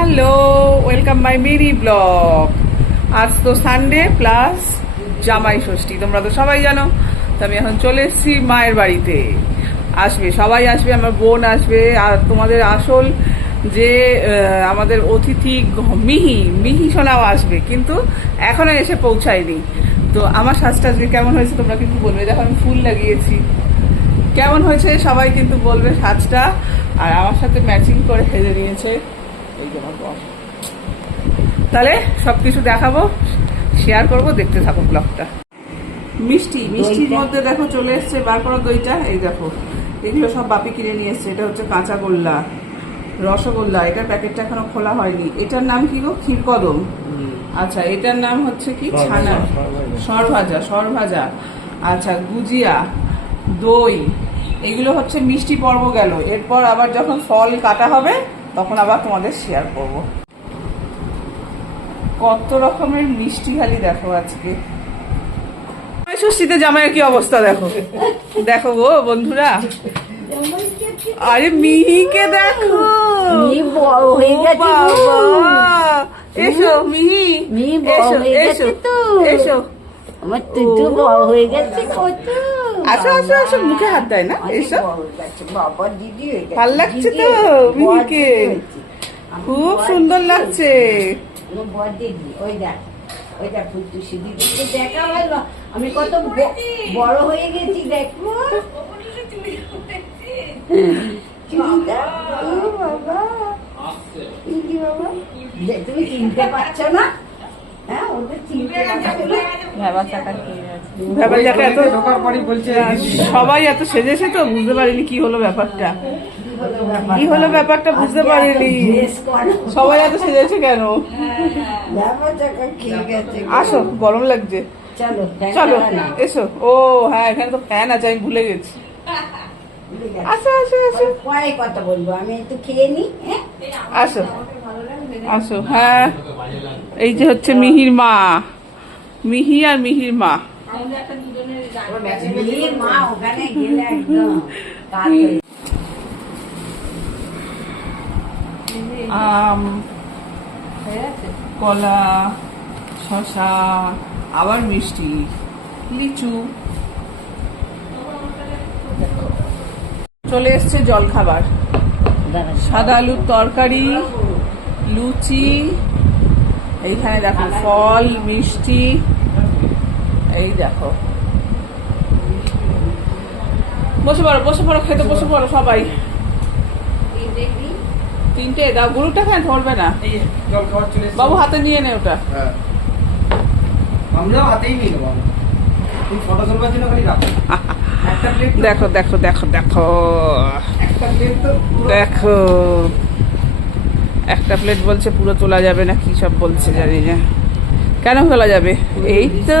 Hello, welcome my মেরি blog. আজ তো সানডে প্লাস জামাই ষষ্ঠী, তোমরা তো সবাই জানো। তো আমি এখন চলে এসেছি মায়ের বাড়িতে। আসবে, সবাই আসবে, আমার বোন আসবে, আর তোমাদের আসল যে আমাদের অতিথি মিহি সোনাও আসবে, কিন্তু এখনো এসে পৌঁছায়নি। তো আমার সাজটা আজকে কেমন হয়েছে তোমরা কিন্তু বলবে। দেখো আমি ফুল লাগিয়েছি, কেমন হয়েছে সবাই কিন্তু বলবে সাজটা। আর আমার সাথে ম্যাচিং করে সেজে নিয়েছে এই যে আমার বস। তাহলে সবকিছু দেখাবো, শেয়ার করবো, দেখতে থাকো ব্লগটা। মিষ্টির মধ্যে দেখো চলে এসছে বার করা দইটা। এই দেখো, এগুলো সব বাপি কিনে নিয়ে এসছে। এটা হচ্ছে কাঁচা গোল্লা, রসগোল্লা, এটার প্যাকেটটা এখনো খোলা হয়নি। এটার নাম কি গো? ক্ষীরকদম। আচ্ছা, এটার নাম হচ্ছে কি? ছানা, সরভাজা। আচ্ছা, গুজিয়া, দই, এগুলো হচ্ছে মিষ্টি পর্ব গেল। এরপর আবার যখন ফল কাটা হবে তখন আবার তোমাদের শেয়ার করব। কত রকমের মিষ্টি খালি দেখো আজকে। ষষ্ঠীতে জামাইয়ের কি অবস্থা দেখো, দেখো গো বন্ধুরা। আরে মিহিকে দেখো, এসো মিহি, এসো আমার তুতু বড় হয়ে গেছে কত। আসো আসো আসো, মুখে হাত দেয় না, এসো। বাবা দিদি হয়ে গেছে, ভাল লাগছে তো মিহিকে, খুব সুন্দর লাগছে। বড় দিদি, ওই দেখ, ওই দেখ ফুটুসি দিদিকে দেখা হলো, আমি কত বড় হয়ে গেছি দেখো। বাবা তুমি চিনতে পারছো না? সবাই এত সেজেছে তো বুঝতে পারিনি কি হলো ব্যাপারটা, বুঝতে পারিনি সবাই এত সেজেছে কেন। আসো, গরম লাগছে, চলো এসো। ও হ্যাঁ, এখানে তো ফ্যান আছে, আমি ভুলে গেছি। আসো আসো আসো, কথা বলবো, আমি একটু খেয়ে নি। আসো আসো। হ্যাঁ, এই যে হচ্ছে মিহির মা, মিহি আর মিহির মা। আম, কলা, শশা, আবার মিষ্টি, লিচু। চলে এসছে জল খাবার, সাদা আলুর তরকারি, লুচি, এইখানে দেখো ফল, মিষ্টি, এই দেখো। বসে পড়ো খেতে, বসে পড়ো সবাই। তিনটে দাও, গরুটা খায় ধরবে না বাবু, হাতে নিয়ে নে ওটা। দেখো দেখো দেখো দেখো দেখো, একটা প্লেট বলছে পুরো তোলা যাবে না, কি সব বলছে জানি না। কেন তোলা যাবে? এই তো